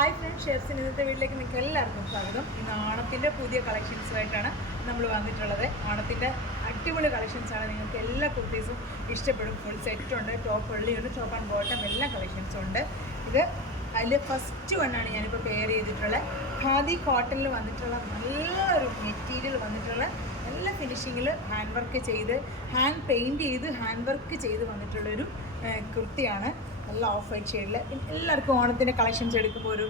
Hi friends, ഷെഫ്സിന് ഇന്നത്തെ വീട്ടിലേക്ക് നിങ്ങൾക്ക് എല്ലാവർക്കും സ്വാഗതം. ഇന്ന് ഓണത്തിൻ്റെ പുതിയ കളക്ഷൻസുമായിട്ടാണ് നമ്മൾ വന്നിട്ടുള്ളത്. ഓണത്തിൻ്റെ അടിപൊളി കളക്ഷൻസാണ്. നിങ്ങൾക്ക് എല്ലാ കുർത്തീസും ഇഷ്ടപ്പെടും. ഫുൾ സെറ്റുണ്ട്, ടോപ്പ് ഉള്ളിയുണ്ട്, ടോപ്പ് ആൻഡ് ബോട്ടം എല്ലാ കളക്ഷൻസും ഉണ്ട്. ഇത് അതിൽ ഫസ്റ്റ് വണ്ണാണ് ഞാനിപ്പോൾ പെയർ ചെയ്തിട്ടുള്ളത്. ഖാദി കോട്ടണിൽ വന്നിട്ടുള്ള നല്ലൊരു മെറ്റീരിയൽ വന്നിട്ടുള്ള നല്ല ഫിനിഷിങ്ങിൽ ഹാൻഡ് വർക്ക് ചെയ്ത് ഹാൻഡ് പെയിൻറ്റ് ചെയ്ത് ഹാൻഡ് വർക്ക് ചെയ്ത് വന്നിട്ടുള്ളൊരു കുർത്തിയാണ്. നല്ല ഓഫ് വൈറ്റ് ഷെയ്ഡിൽ. എല്ലാവർക്കും ഓണത്തിൻ്റെ കളക്ഷൻസ് എടുക്കുമ്പോൾ ഒരു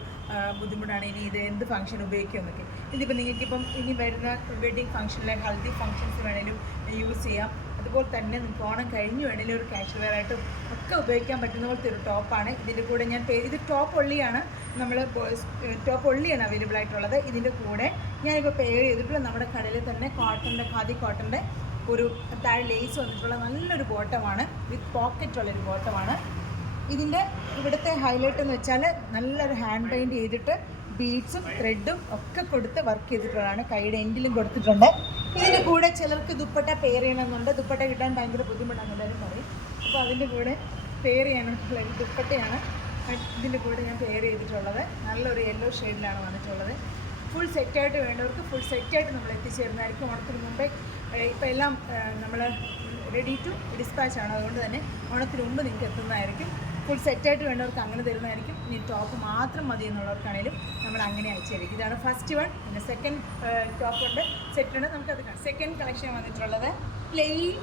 ബുദ്ധിമുട്ടാണ്, ഇനി ഇത് എന്ത് ഫംഗ്ഷൻ ഉപയോഗിക്കുമെന്നൊക്കെ. ഇതിപ്പോൾ നിങ്ങൾക്കിപ്പം ഇനി വരുന്ന വെഡ്ഡിങ് ഫംഗ്ഷനിലെ ഹൽദി ഫംഗ്ഷൻസ് വേണേലും യൂസ് ചെയ്യാം. അതുപോലെ തന്നെ നിങ്ങൾക്ക് ഓണം കഴിഞ്ഞ് വേണേലും ഒരു കാഷ്വൽ വെയർ ആയിട്ടും ഒക്കെ ഉപയോഗിക്കാൻ പറ്റുന്ന പോലത്തെ ഒരു ടോപ്പാണ്. ഇതിൻ്റെ കൂടെ ഞാൻ ഇത് ടോപ്പ് ഒള്ളിയാണ്, നമ്മൾ ടോപ്പ് ഒള്ളിയാണ് അവൈലബിൾ ആയിട്ടുള്ളത്. ഇതിൻ്റെ കൂടെ ഞാനിപ്പോൾ പെയർ ചെയ്തിട്ടുള്ള നമ്മുടെ കടയിൽ തന്നെ കോട്ടൻ്റെ ഖാദി കോട്ടൻ്റെ ഒരു താഴെ ലേസ് വന്നിട്ടുള്ള നല്ലൊരു ബോട്ടമാണ്, വിത്ത് പോക്കറ്റുള്ളൊരു ബോട്ടമാണ്. ഇതിൻ്റെ ഇവിടുത്തെ ഹൈലൈറ്റ് എന്ന് വെച്ചാൽ നല്ലൊരു ഹാൻഡ് പെയിൻറ്റ് ചെയ്തിട്ട് ബീഡ്സും ത്രെഡും ഒക്കെ കൊടുത്ത് വർക്ക് ചെയ്തിട്ടുള്ളതാണ്. കൈയുടെ എൻഡിലും കൊടുത്തിട്ടുണ്ട്. ഇതിൻ്റെ കൂടെ ചിലർക്ക് ദുപ്പട്ട പെയർ ചെയ്യണമെന്നുണ്ട്. ദുപ്പട്ട കിട്ടാൻ ഭയങ്കര ബുദ്ധിമുട്ടാണ് എല്ലാവരും പറയും. അപ്പോൾ അതിൻ്റെ കൂടെ പെയർ ചെയ്യാനുള്ള ദുപ്പട്ടയാണ് ഇതിൻ്റെ കൂടെ ഞാൻ പെയർ ചെയ്തിട്ടുള്ളത്. നല്ലൊരു യെല്ലോ ഷെയ്ഡിലാണ് വന്നിട്ടുള്ളത്. ഫുൾ സെറ്റായിട്ട് വേണ്ടവർക്ക് ഫുൾ സെറ്റായിട്ട് നമ്മൾ എത്തിച്ചേരുന്നതായിരിക്കും. ഓണത്തിന് മുമ്പേ ഇപ്പോൾ എല്ലാം നമ്മൾ റെഡി ടു ഡിസ്പാച്ച് ആണ്. അതുകൊണ്ട് തന്നെ ഓണത്തിന് മുമ്പ് നിങ്ങൾക്ക് എത്തുന്നതായിരിക്കും. ഫുൾ സെറ്റായിട്ട് വേണ്ടവർക്ക് അങ്ങനെ തരുന്നതായിരിക്കും. ഇനി ടോപ്പ് മാത്രം മതി എന്നുള്ളവർക്കാണെങ്കിലും നമ്മൾ അങ്ങനെ അയച്ചായിരിക്കും. ഇതാണ് ഫസ്റ്റ് വൺ. പിന്നെ സെക്കൻഡ് ടോപ്പുണ്ട്, സെറ്റുണ്ട്. നമുക്കത് കാണാം. സെക്കൻഡ് കളക്ഷൻ വന്നിട്ടുള്ളത് പ്ലെയിൻ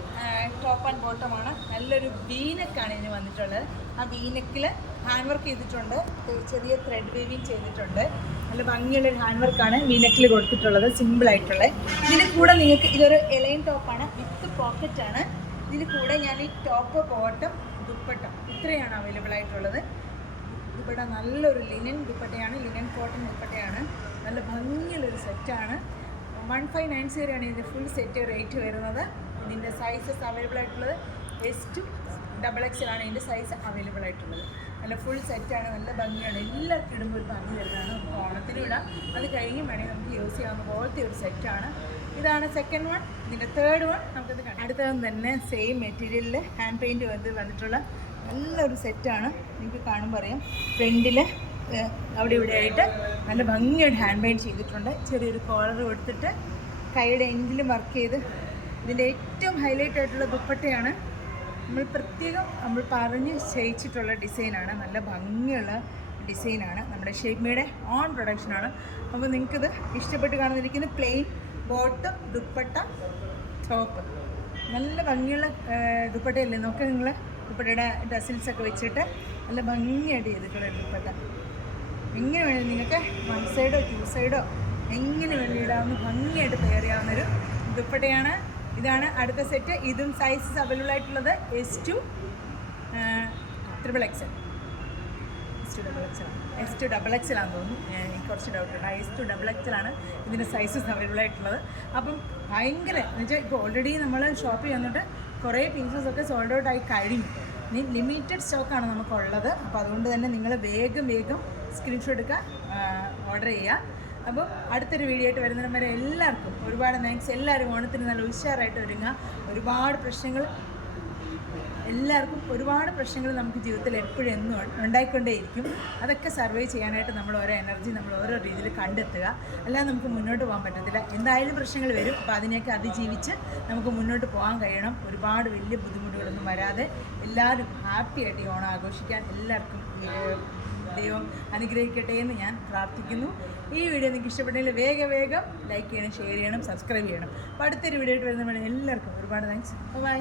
ടോപ്പ് ആൻഡ് ബോട്ടമാണ്. നല്ലൊരു വീനെക്കാണ് ഇതിന് വന്നിട്ടുള്ളത്. ആ വീനെക്കിൽ ഹാൻഡ് വർക്ക് ചെയ്തിട്ടുണ്ട്, ചെറിയ ത്രെഡ് വീവിങ് ചെയ്തിട്ടുണ്ട്. നല്ല ഭംഗിയുള്ളൊരു ഹാൻഡ് വർക്കാണ് വീനെക്കിൽ കൊടുത്തിട്ടുള്ളത്, സിമ്പിളായിട്ടുള്ളത്. ഇതിന് കൂടെ നിങ്ങൾക്ക് ഇതൊരു എലൈൻ ടോപ്പാണ്, വിത്ത് പോക്കറ്റാണ്. ഇതിന് കൂടെ ഞാൻ ഈ ടോപ്പ് ബോട്ടം ദുപ്പട്ട ഇത്രയാണ് അവൈലബിൾ ആയിട്ടുള്ളത്. ദുപ്പട്ട നല്ലൊരു ലിനൻ ദുപ്പട്ടയാണ്, ലിനൻ കോട്ടൺ ദുപ്പട്ടയാണ്. നല്ല ഭംഗിയുള്ളൊരു സെറ്റാണ്. 1590 ആണ് ഇതിൻ്റെ ഫുൾ സെറ്റ് റേറ്റ് വരുന്നത്. ഇതിൻ്റെ സൈസസ് അവൈലബിൾ ആയിട്ടുള്ളത് S2 XXL ആണ് ഇതിൻ്റെ സൈസ് അവൈലബിൾ ആയിട്ടുള്ളത്. നല്ല ഫുൾ സെറ്റാണ്, നല്ല ഭംഗിയാണ്. എല്ലാവർക്കും ഇടുമ്പോൾ ഒരു ഭംഗി വരുന്നതാണ്. നമുക്ക് ഓണത്തിനും ഇടാം, അത് കഴിഞ്ഞ് വേണമെങ്കിൽ നമുക്ക് യൂസ് ചെയ്യാവുന്ന പോലത്തെ ഒരു സെറ്റാണ്. ഇതാണ് സെക്കൻഡ് വൺ. ഇതിൻ്റെ തേർഡ് വൺ നമുക്കത് കാണാം. അടുത്തതും തന്നെ സെയിം മെറ്റീരിയലിൽ ഹാൻഡ് പെയിൻറ്റ് വന്നിട്ടുള്ള നല്ലൊരു സെറ്റാണ്. നിങ്ങൾക്ക് കാണുമ്പോൾ അറിയാം, ഫ്രണ്ടിൽ അവിടെ ഇവിടെ ആയിട്ട് നല്ല ഭംഗിയായിട്ട് ഹാൻഡ് പെയിൻറ്റ് ചെയ്തിട്ടുണ്ട്. ചെറിയൊരു കോളർ കൊടുത്തിട്ട് കൈയുടെ എൻഡിലും വർക്ക് ചെയ്ത്. ഇതിൻ്റെ ഏറ്റവും ഹൈലൈറ്റ് ആയിട്ടുള്ള ദുപ്പട്ടയാണ്. നമ്മൾ പറഞ്ഞ് ചെയ്യിച്ചിട്ടുള്ള ഡിസൈനാണ്. നല്ല ഭംഗിയുള്ള ഡിസൈനാണ്. നമ്മുടെ ഷേപ്മയുടെ ഓൺ പ്രൊഡക്ഷനാണ്. അപ്പോൾ നിങ്ങൾക്കിത് ഇഷ്ടപ്പെട്ട് കാണുന്നിരിക്കുന്നത് പ്ലെയിൻ ബോട്ടം ദുപ്പട്ട ടോപ്പ്. നല്ല ഭംഗിയുള്ള ദുപ്പട്ടയല്ലേ. നോക്കി നിങ്ങൾ ദുപ്പട്ടയുടെ ഡസിൽസൊക്കെ വെച്ചിട്ട് നല്ല ഭംഗിയായിട്ട് ചെയ്തിട്ടുള്ള ദുപ്പട്ട. എങ്ങനെ വേണമെങ്കിൽ നിങ്ങൾക്ക് 1 സൈഡോ 2 സൈഡോ എങ്ങനെ വേണമെങ്കിൽ ഇടാവുന്ന ഭംഗിയായിട്ട് പെയർ ചെയ്യാവുന്നൊരു ദുപ്പട്ടയാണ്. ഇതാണ് അടുത്ത സെറ്റ്. ഇതും സൈസസ് അവൈലബിൾ ആയിട്ടുള്ളത് S2 XXL. S2 XXL ആണെന്ന് തോന്നുന്നു. എനിക്ക് കുറച്ച് ഡൗട്ടുണ്ട്. S2 XXL ആണ് ഇതിൻ്റെ സൈസസ് അവൈലബിൾ ആയിട്ടുള്ളത്. അപ്പം ഭയങ്കര എന്ന് വെച്ചാൽ ഇപ്പോൾ ഓൾറെഡി നമ്മൾ ഷോപ്പ് ചെയ്യുന്നുണ്ട്, കുറേ പീസസൊക്കെ സോൾഡ് ഔട്ട് ആയി കഴിഞ്ഞു. ഇനി ലിമിറ്റഡ് സ്റ്റോക്കാണ് നമുക്കുള്ളത്. അപ്പോൾ അതുകൊണ്ട് തന്നെ നിങ്ങൾ വേഗം സ്ക്രീൻഷോട്ട് എടുക്കുക, ഓർഡർ ചെയ്യുക. അപ്പോൾ അടുത്തൊരു വീഡിയോ ആയിട്ട് വരുന്നതിന് വരെ എല്ലാവർക്കും ഒരുപാട് താങ്ക്സ്. എല്ലാവരും ഓണത്തിന് നല്ല ഉഷാറായിട്ട് ഒരുങ്ങുക. ഒരുപാട് പ്രശ്നങ്ങൾ നമുക്ക് ജീവിതത്തിൽ എപ്പോഴും എന്നും ഉണ്ടായിക്കൊണ്ടേയിരിക്കും. അതൊക്കെ സർവൈവ് ചെയ്യാനായിട്ട് നമ്മൾ ഓരോ എനർജി നമ്മൾ ഓരോ രീതിയിൽ കണ്ടെത്തുക. അല്ലാതെ നമുക്ക് മുന്നോട്ട് പോകാൻ പറ്റത്തില്ല. എന്തായാലും പ്രശ്നങ്ങൾ വരും. അപ്പോൾ അതിനെയൊക്കെ അതിജീവിച്ച് നമുക്ക് മുന്നോട്ട് പോകാൻ കഴിയണം. ഒരുപാട് വലിയ ബുദ്ധിമുട്ടുകളൊന്നും വരാതെ എല്ലാവരും ഹാപ്പി ആയിട്ട് ഈ ഓണം ആഘോഷിക്കാൻ എല്ലാവർക്കും ദൈവം അനുഗ്രഹിക്കട്ടെ എന്ന് ഞാൻ പ്രാർത്ഥിക്കുന്നു. ഈ വീഡിയോ നിങ്ങൾക്ക് ഇഷ്ടപ്പെട്ടെങ്കിൽ വേഗം ലൈക്ക് ചെയ്യണം, ഷെയർ ചെയ്യണം, സബ്സ്ക്രൈബ് ചെയ്യണം. അപ്പോൾ അടുത്തൊരു വീഡിയോ ആയിട്ട് വരുന്ന എല്ലാവർക്കും ഒരുപാട് താങ്ക്സ്. ബൈ.